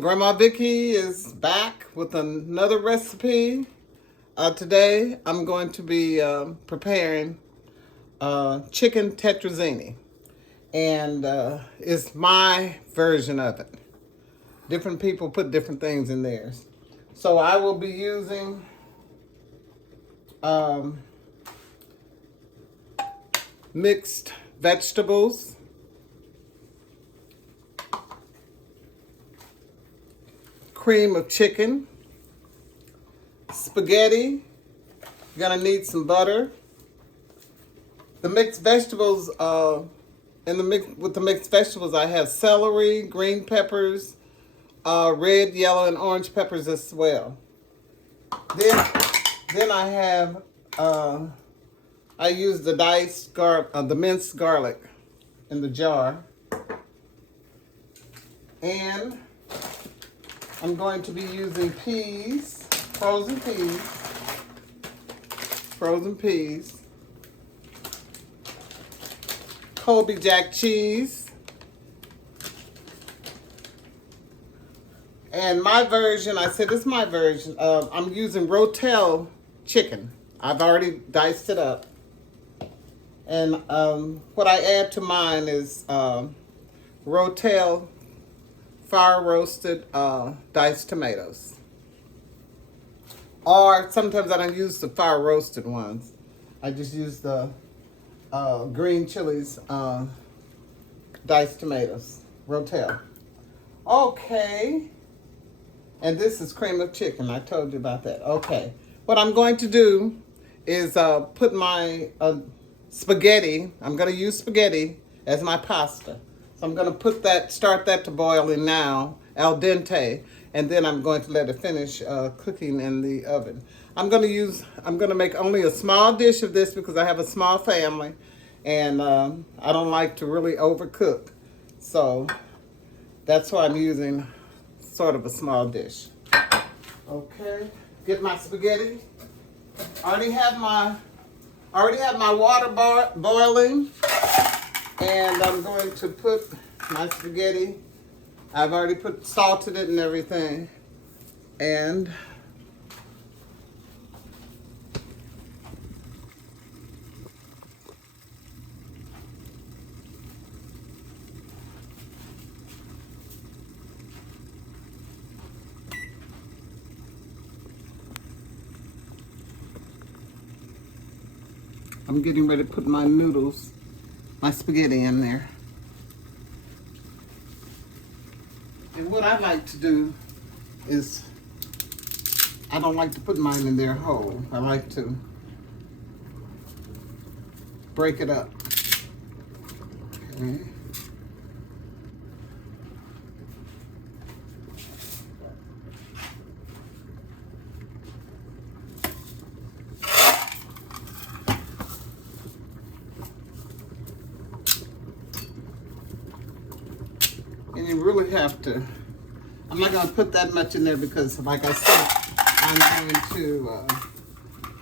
Grandma Vickie is back with another recipe. Today I'm going to be preparing chicken tetrazzini, and it's my version of it. Different people put different things in theirs. So I will be using mixed vegetables, cream of chicken, spaghetti. You're gonna need some butter. The mixed vegetables, with the mixed vegetables, I have celery, green peppers, red, yellow, and orange peppers as well. Then I have I use the the minced garlic in the jar, and I'm going to be using peas, frozen peas, Colby Jack cheese, and my version, I said this is my version, I'm using Rotel chicken. I've already diced it up. And what I add to mine is Rotel fire roasted diced tomatoes. Or sometimes I don't use the fire roasted ones. I just use the green chilies diced tomatoes. Rotel. Okay. And this is cream of chicken. I told you about that. Okay. What I'm going to do is put my spaghetti. I'm going to use spaghetti as my pasta. So I'm going to start that to boiling now, al dente, and then I'm going to let it finish cooking in the oven. I'm going to make only a small dish of this because I have a small family, and I don't like to really overcook. So that's why I'm using sort of a small dish. Okay, get my spaghetti. I already have my water boiling. And I'm going to put my spaghetti. I've already salted it and everything. And I'm getting ready to put my noodles, my spaghetti in there. And what I like to do is, I don't like to put mine in there whole. I like to break it up. Okay. And you really have to, I'm not going to put that much in there because, like I said, I'm going to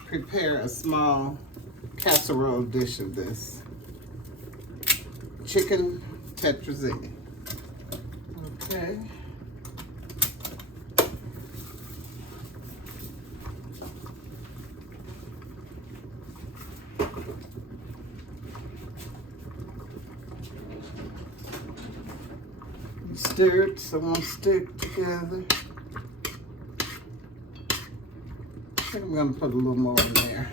prepare a small casserole dish of this. Chicken tetrazzini. Okay. Stir it so it won't stick together. I think I'm going to put a little more in there.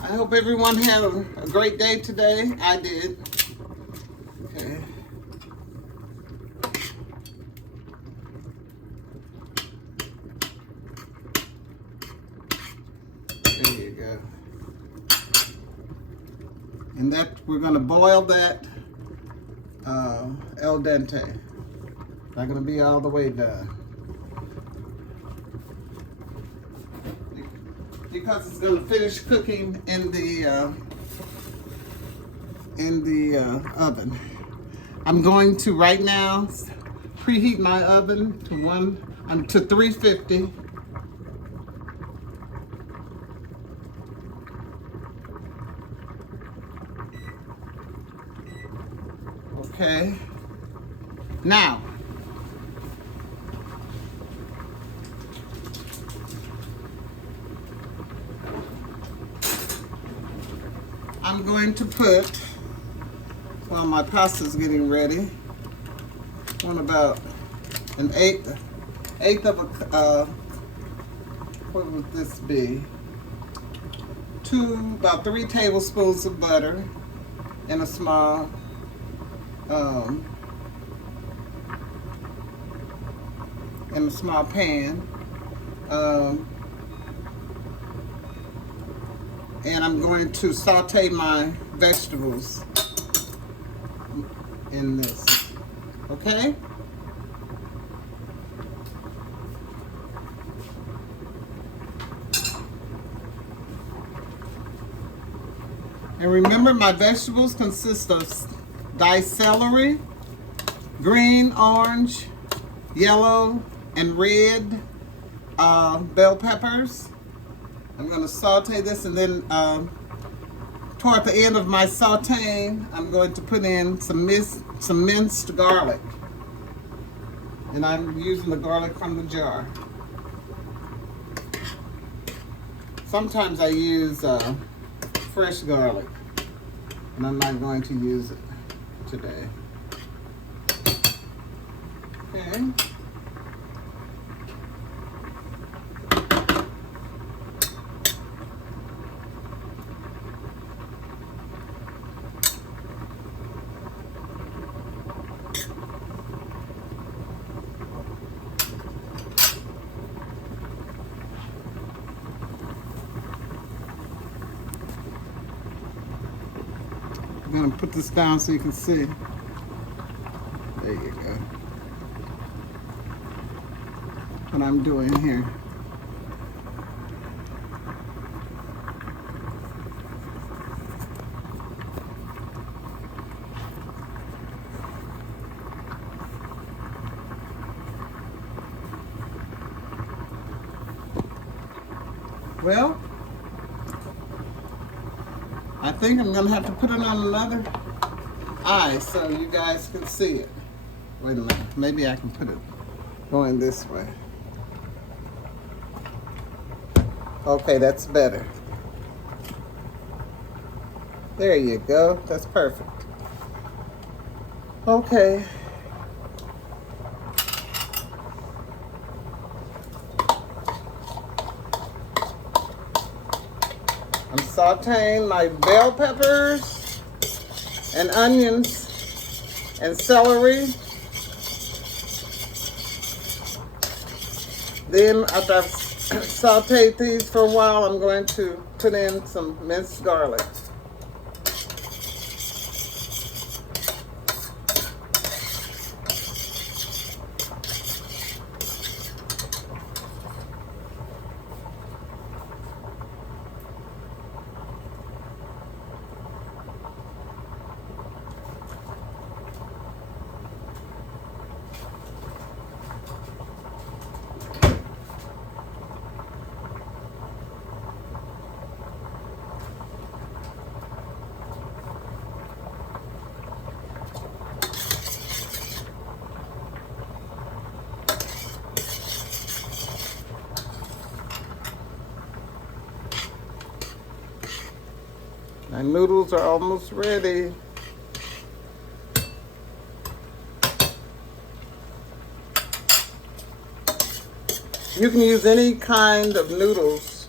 I hope everyone had a great day today. I did. Okay. There you go. And that, we're going to boil that al dente. Not going to be all the way done. Because it's going to finish cooking in the oven. I'm going to right now preheat my oven to to 350. Okay. Now, I'm going to put, while my pasta's getting ready, on about an eighth of a, what would this be? About 3 tablespoons of butter in a small, pan. And I'm going to saute my vegetables in this, okay? And remember, my vegetables consist of diced celery, green, orange, yellow, and red bell peppers. I'm going to saute this, and then toward the end of my sauteing, I'm going to put in some minced garlic. And I'm using the garlic from the jar. Sometimes I use fresh garlic, and I'm not going to use it today. Okay. I'm going to put this down so you can see. There you go. What I'm doing here. Well, I think I'm going to have to put it on another eye so you guys can see it. Wait a minute. Maybe I can put it going this way. Okay, that's better. There you go. That's perfect. Okay. I'm sauteing my bell peppers and onions and celery. Then after I've sauteed these for a while, I'm going to put in some minced garlic. My noodles are almost ready. You can use any kind of noodles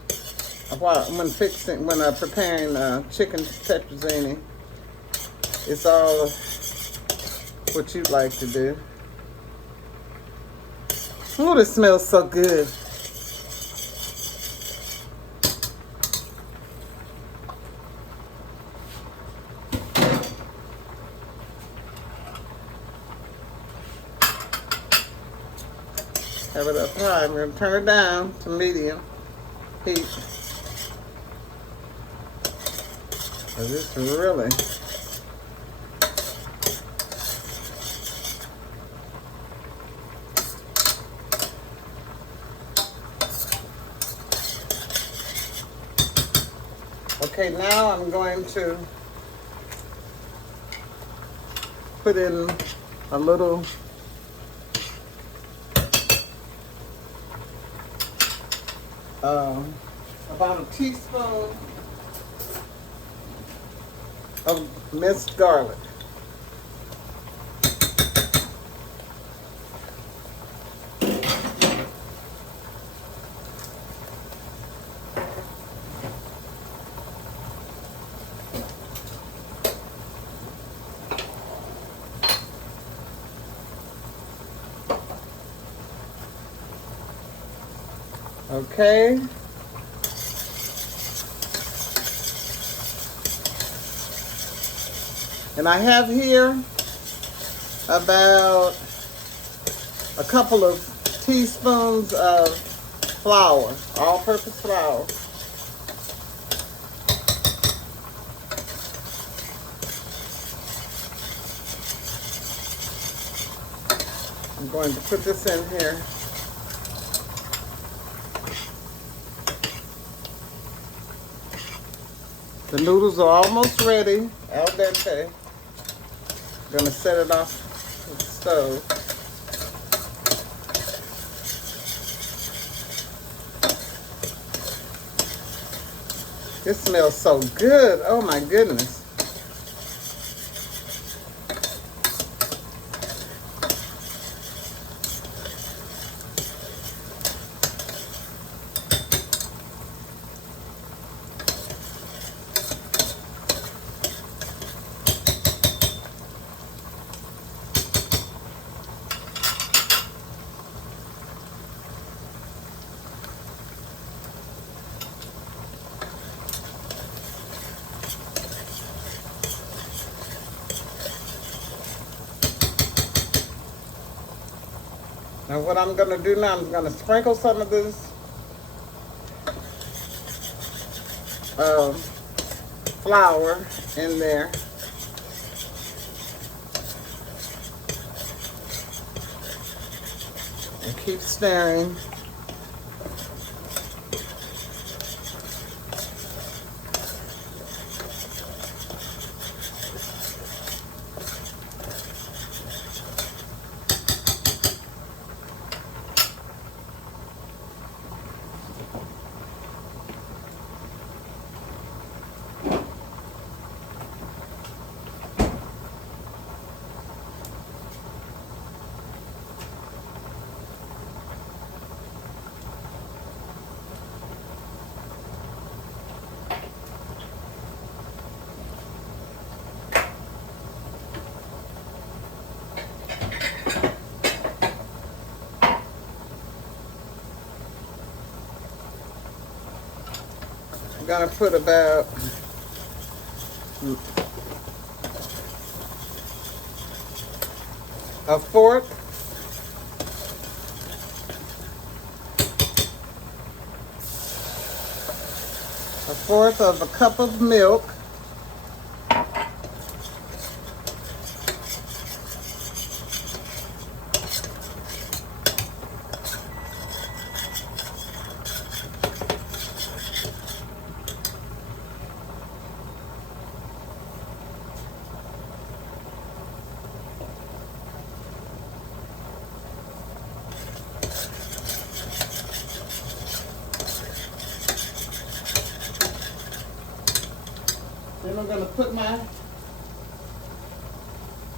when preparing chicken tetrazzini. It's all what you'd like to do. Oh, this smells so good. Have it up high. I'm going to turn it down to medium heat. This really Okay, now I'm going to put in a little about a teaspoon of minced garlic. Okay. And I have here about a couple of teaspoons of flour, all-purpose flour. I'm going to put this in here. The noodles are almost ready, al dente. I'm gonna set it off the stove. This smells so good, oh my goodness. Now what I'm going to do now, I'm going to sprinkle some of this flour in there. And keep stirring. I'm gonna put about a fourth of a cup of milk. Then I'm going to put my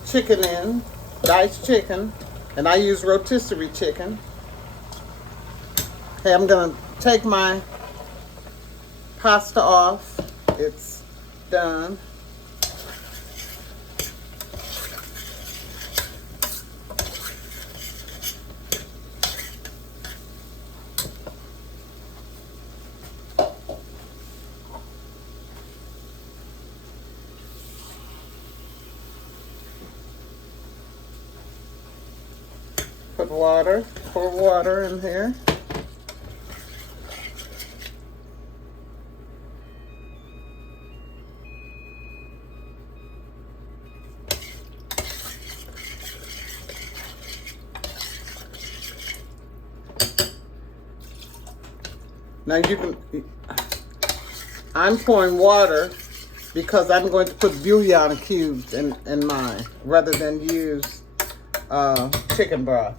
chicken in, diced chicken, and I use rotisserie chicken. Okay, I'm going to take my pasta off. It's done. Put water, pour water in here. Now you can, I'm pouring water because I'm going to put bouillon cubes in mine rather than use chicken broth.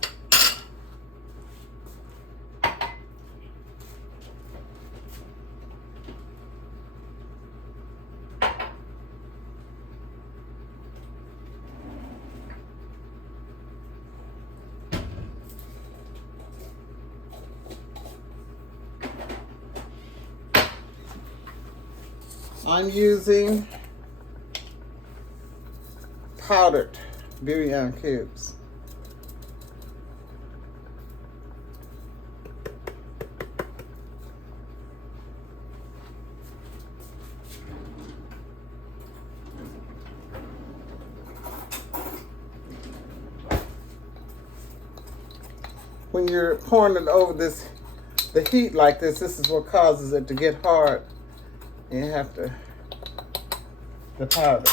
I'm using powdered bouillon cubes. When you're pouring it over the heat like this is what causes it to get hard. You have to, the powder.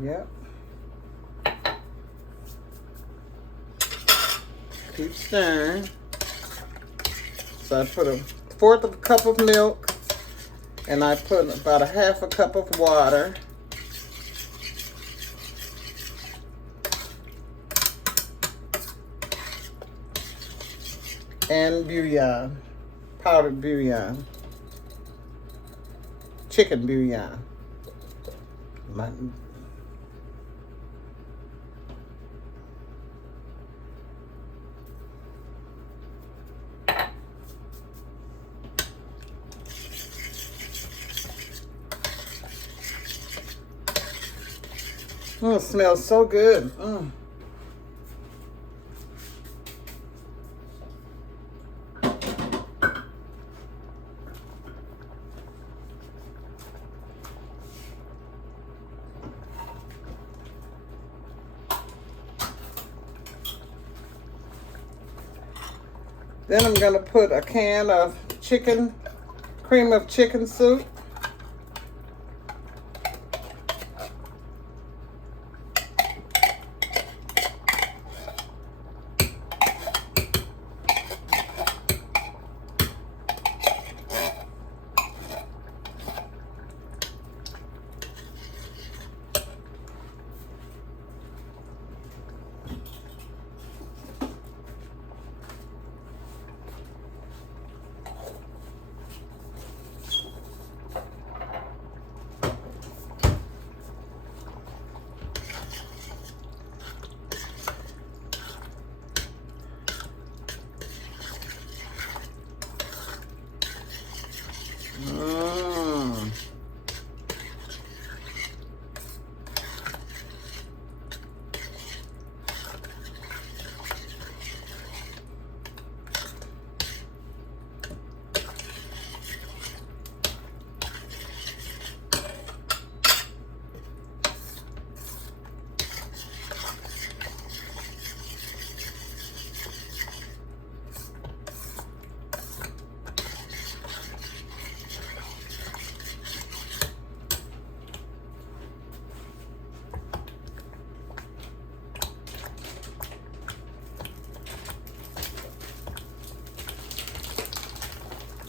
Yep. Keep stirring. So I put 1/4 of a cup of milk, and I put about 1/2 cup of water. And bouillon, powdered bouillon, chicken bouillon. Oh, it smells so good. Then I'm going to put a can of cream of chicken soup.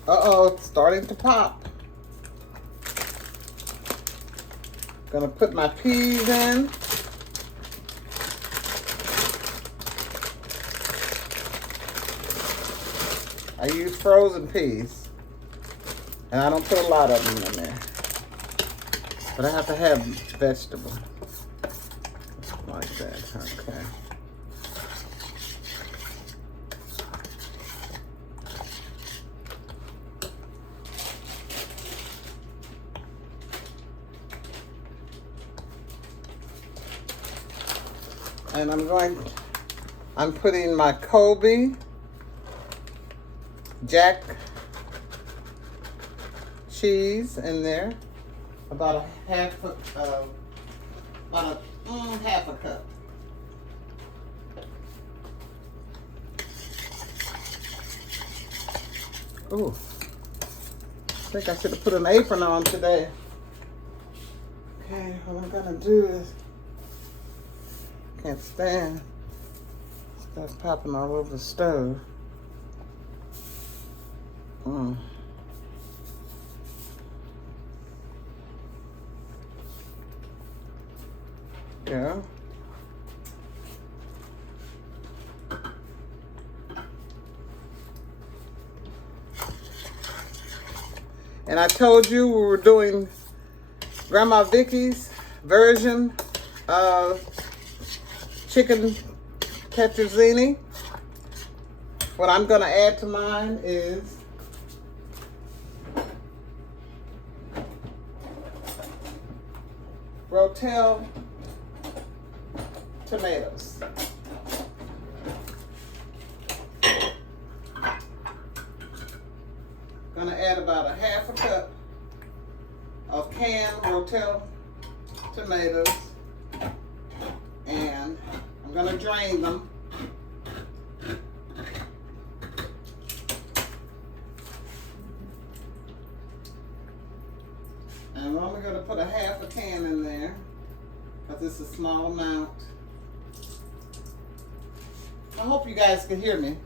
Uh-oh, it's starting to pop. Gonna put my peas in. I use frozen peas. And I don't put a lot of them in there. But I have to have vegetable. Like that, okay. And I'm putting my Colby Jack cheese in there, about half a cup. Ooh, I think I should have put an apron on today. Okay, what I'm gonna do is, can't stand That's popping all over the stove. Yeah. And I told you we were doing Grandma Vickie's version of chicken Tetrazzini. What I'm going to add to mine is Rotel tomatoes. Gonna add about a half a cup of canned Rotel tomatoes, and I'm gonna drain them. And I'm only gonna put a half a can in there because it's a small amount. I hope you guys can hear me.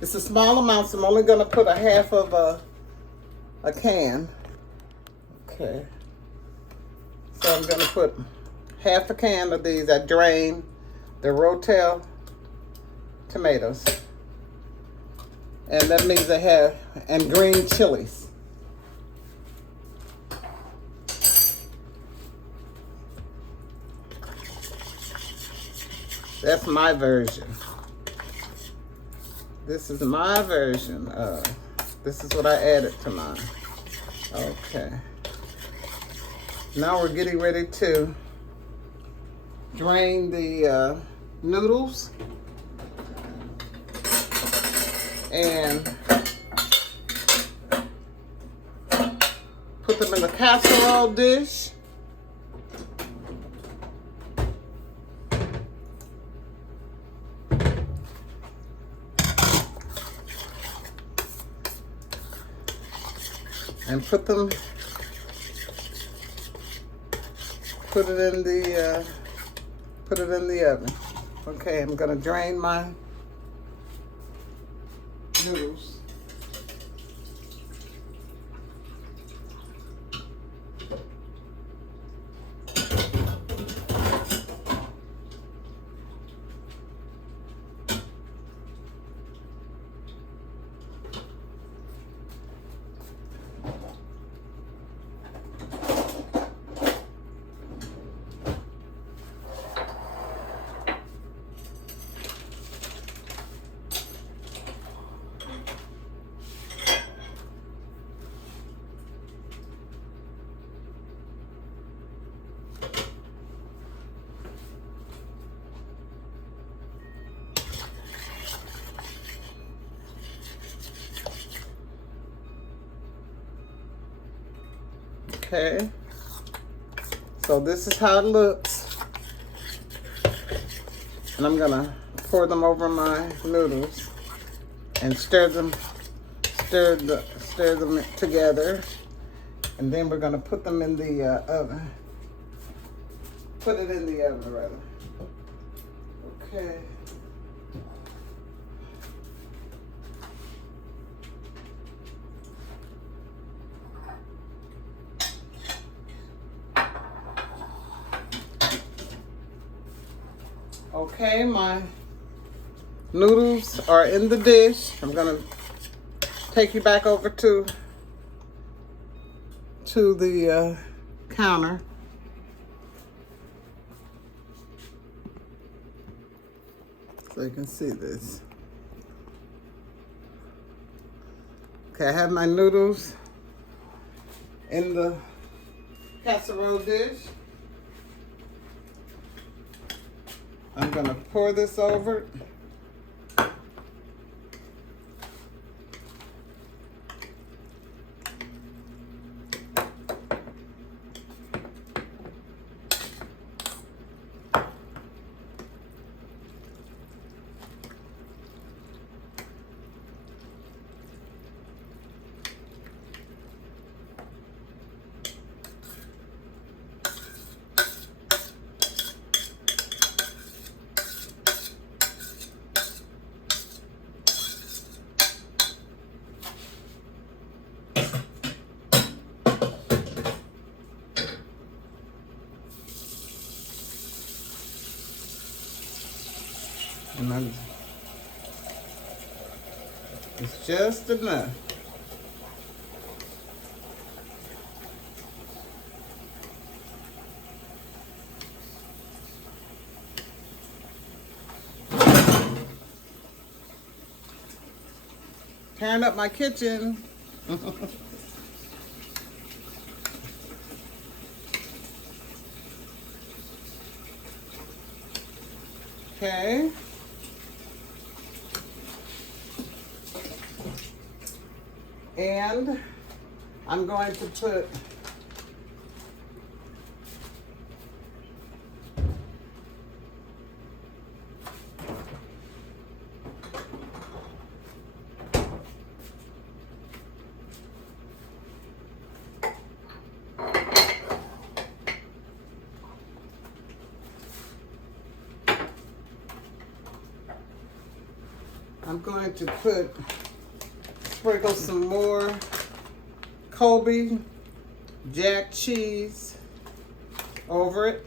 It's a small amount, so I'm only gonna put a half of a can. Okay. So I'm gonna put half a can of these. I drained the Rotel tomatoes. And that means I have, and green chilies. That's my version. This is my version of, this is what I added to mine. Okay. Now we're getting ready to drain the noodles and put them in the casserole dish. And put it in the oven. Okay, I'm gonna drain my noodles. Okay, so this is how it looks, and I'm gonna pour them over my noodles and stir them together, and then we're gonna put them in the oven. Put it in the oven, rather. Okay. Okay, my noodles are in the dish. I'm gonna take you back over to the counter. So you can see this. Okay, I have my noodles in the casserole dish. I'm gonna pour this over. It's just enough. Tearing up my kitchen. Okay. And I'm going to put sprinkle some more Colby Jack cheese over it.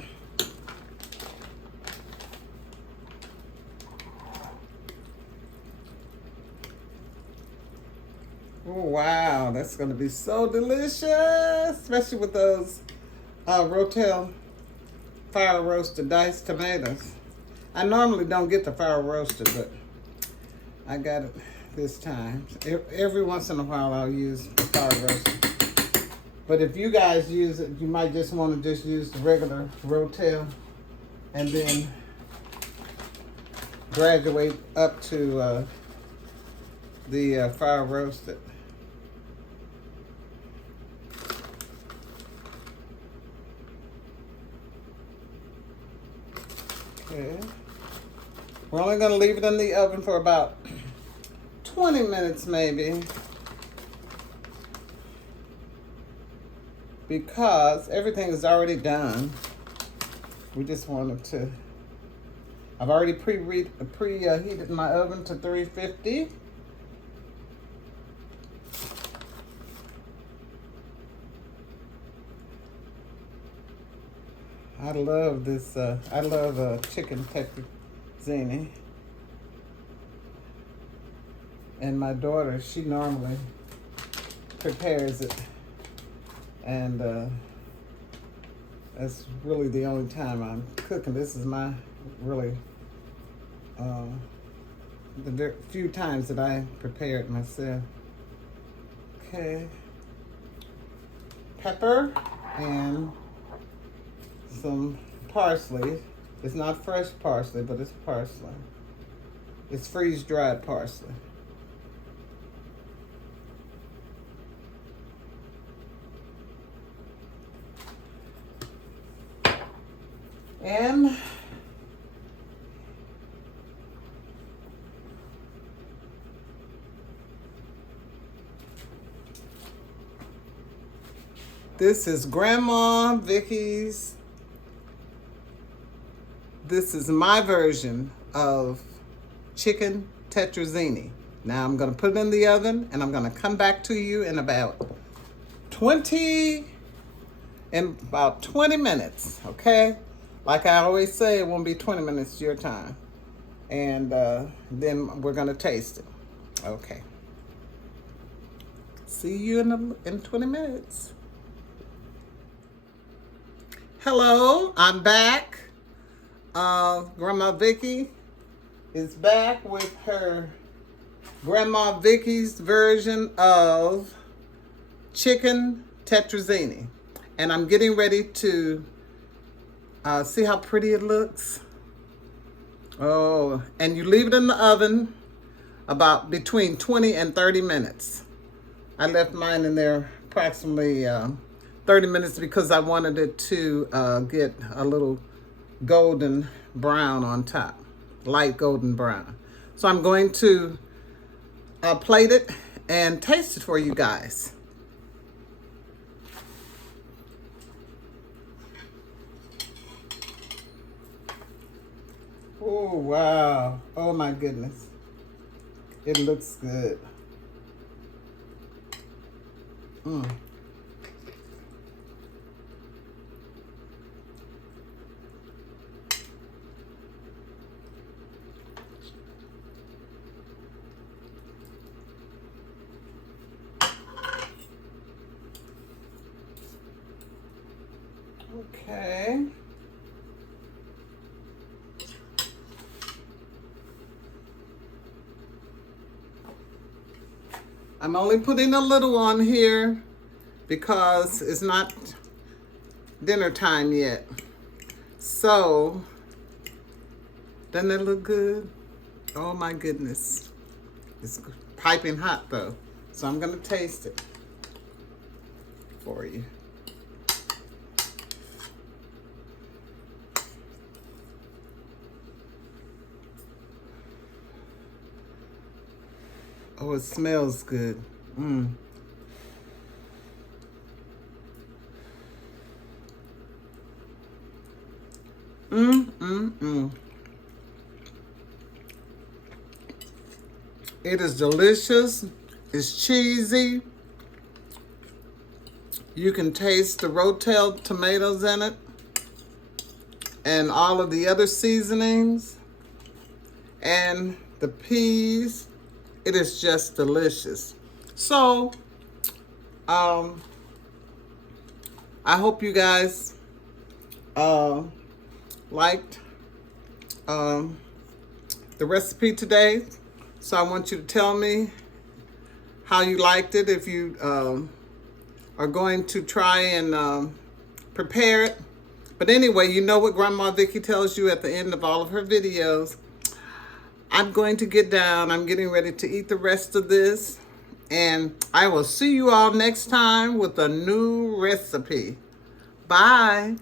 Oh wow, that's gonna be so delicious, especially with those Rotel fire roasted diced tomatoes. I normally don't get the fire roasted, but I got it this time. Every once in a while I'll use fire roasted. But if you guys use it, you might just want to just use the regular Rotel and then graduate up to the fire roasted. Okay. We're only going to leave it in the oven for about 20 minutes maybe, because everything is already done. We just wanted to, I've already preheated my oven to 350. I love this, I love chicken Tetrazzini. And my daughter, she normally prepares it. And that's really the only time I'm cooking. This is my really, the few times that I prepare it myself. Okay. Pepper and some parsley. It's not fresh parsley, but it's parsley. It's freeze-dried parsley. And this is Grandma Vickie's. This is my version of chicken Tetrazzini. Now I'm gonna put it in the oven and I'm gonna come back to you in about 20 minutes, okay? Like I always say, it won't be 20 minutes your time. And then we're gonna taste it. Okay. See you in 20 minutes. Hello, I'm back. Grandma Vickie is back with her Grandma Vickie's version of chicken Tetrazzini. And I'm getting ready to see how pretty it looks. Oh, and you leave it in the oven about between 20 and 30 minutes. I left mine in there approximately 30 minutes because I wanted it to get a little golden brown on top, light golden brown. So I'm going to plate it and taste it for you guys. Oh, wow. Oh, my goodness. It looks good. Mm. Okay. I'm only putting a little on here because it's not dinner time yet. So, doesn't that look good? Oh my goodness. It's piping hot though. So I'm gonna taste it for you. Oh, it smells good. Mmm. It is delicious. It's cheesy. You can taste the Rotel tomatoes in it and all of the other seasonings and the peas. It is just delicious. So, I hope you guys liked the recipe today. So I want you to tell me how you liked it, if you are going to try and prepare it. But anyway, you know what Grandma Vickie tells you at the end of all of her videos. I'm going to get down. I'm getting ready to eat the rest of this. And I will see you all next time with a new recipe. Bye.